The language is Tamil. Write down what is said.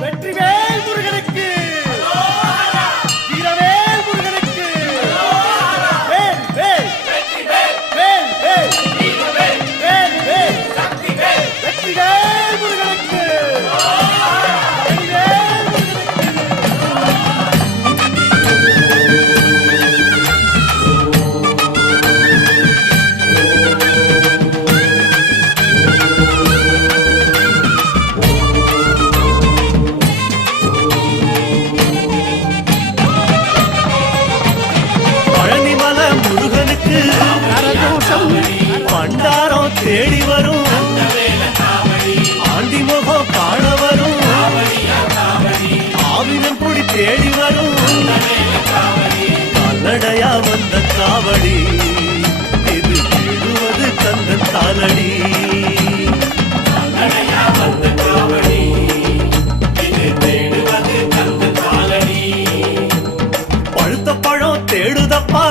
வெற்றிவேல் முருகனுக்கு வீரவேல் முருகனுக்கு வேல் வேல் வேல் வேல் வேல் வேல் வெற்றிவேல் முருகனுக்கு பண்டாரம் தேடி வரும் ஆண்டி முகம் காண வரும் ஆவினம் குடி தேடி வரும் கல்லடையா வந்த காவடி இது தேடுவது கந்தன் தானடி பழுத்த பழம் தேடுதப்பா